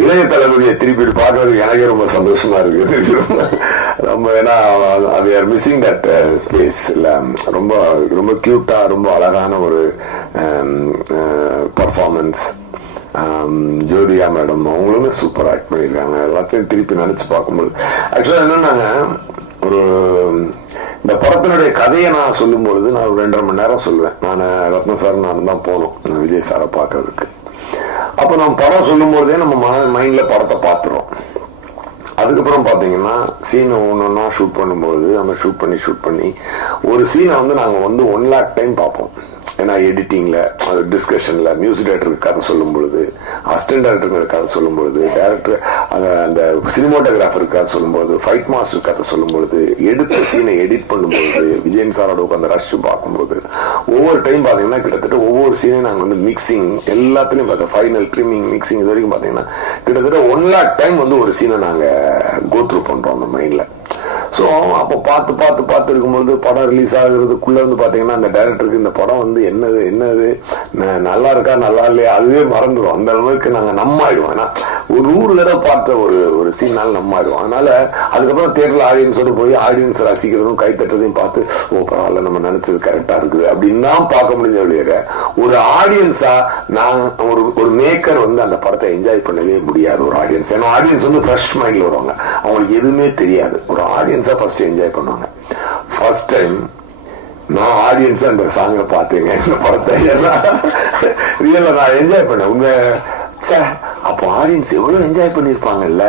இளைய தளபதியை திருப்பி பார்க்கறது எனக்கே ரொம்ப சந்தோஷமா இருக்கு. ரொம்ப ஏன்னா we are missing that space இல்ல, ரொம்ப ரொம்ப கியூட்டா ரொம்ப அழகான ஒரு பர்ஃபார்மன்ஸ். ஜோதிகா மேடம் அவங்களுமே சூப்பர் ஆக்ட் பண்ணியிருக்காங்க. எல்லாத்தையும் திருப்பி நினைச்சு பார்க்கும்போது ஆக்சுவலா என்னன்னாங்க, ஒரு இந்த படத்தினுடைய கதையை நான் சொல்லும்பொழுது நான் ஒரு 2.5 மணி நேரம் சொல்லுவேன். நான் ரத்ன சார் நான் தான் போனோம் விஜய் சாரை பார்க்கறதுக்கு. அப்போ நம்ம படம் சொல்லும் போதே நம்ம மைண்ட்ல படத்தை பார்த்துறோம். அதுக்கப்புறம் பார்த்தீங்கன்னா சீனை ஒன்றா ஷூட் பண்ணும்போது நம்ம ஷூட் பண்ணி ஒரு சீனை நாங்கள் 1 lakh டைம் பார்ப்போம். ஏன்னா எடிட்டிங்ல, அது டிஸ்கஷன்ல, மியூசிக் டைரக்டருக்கு கதை சொல்லும் பொழுது, அசிஸ்டன்ட் டைரக்டருக்கு கதை சொல்லும் பொழுது, டைரக்டர் அந்த சினிமாட்டோகிராஃபருக்கு கதை சொல்லும்போது, ஃபைட் மாஸ்டருக்கு கதை சொல்லும் பொழுது, எடுத்த சீனை எடிட் பண்ணும்போது, விஜயன் சாரோட உட்காந்து ரஷ் பார்க்கும்போது, ஒவ்வொரு டைம் பார்த்தீங்கன்னா கிட்டத்தட்ட ஒவ்வொரு சீனையும் நாங்கள் மிக்சிங் எல்லாத்துலையும் பார்த்தோம். ஃபைனல் ட்ரிமிங் மிக்சிங் இது வரைக்கும் பார்த்தீங்கன்னா கிட்டத்தட்ட 1 lakh டைம் ஒரு சீனை நாங்கள் கோத்ரூ பண்றோம் அந்த மைண்ட்ல. ஸோ அப்போ பார்த்து இருக்கும்பொழுது படம் ரிலீஸ் ஆகுறதுக்குள்ள பார்த்தீங்கன்னா அந்த டைரக்டருக்கு இந்த படம் என்னது நல்லா இருக்கா நல்லா இல்லையா அதுவே மறந்துடும். அந்த அளவுக்கு நாங்கள் நம்மாயிடுவோம். ஏன்னா ஒரு 100 தடவை பார்த்த ஒரு சீனால் நம்மாயிடுவோம். அதனால அதுக்கப்புறம் தேட்டரில் ஆடியன்ஸோட போய் ஆடியன்ஸ் ரசிக்கிறதும் கைத்தட்டுறதையும் பார்த்து ஓ பரவாயில்ல நம்ம நினைச்சது கரெக்டா இருக்குது அப்படின்னு தான் பார்க்க முடிஞ்ச வழியிற ஒரு ஆடியன்ஸா நான் ஒரு மேக்கர் அந்த படத்தை என்ஜாய் பண்ணவே முடியாது ஒரு ஆடியன்ஸ். ஏன்னா ஆடியன்ஸ் ஃப்ரெஷ் மைண்ட்ல வருவாங்க, அவங்களுக்கு எதுவுமே தெரியாது. ஒரு ஆடியன்ஸா ஃபர்ஸ்ட் என்ஜாய் பண்ணுவாங்க. ஃபர்ஸ்ட் டைம் நான் ஆடியன்ஸா அந்த சாங்கை பார்த்தேங்க, இந்த படத்தை ரியலா நான் என்ஜாய் பண்ணேன் உண்மை. அப்போ ஆடியன்ஸ் எவ்வளவு என்ஜாய் பண்ணிருப்பாங்கல்ல.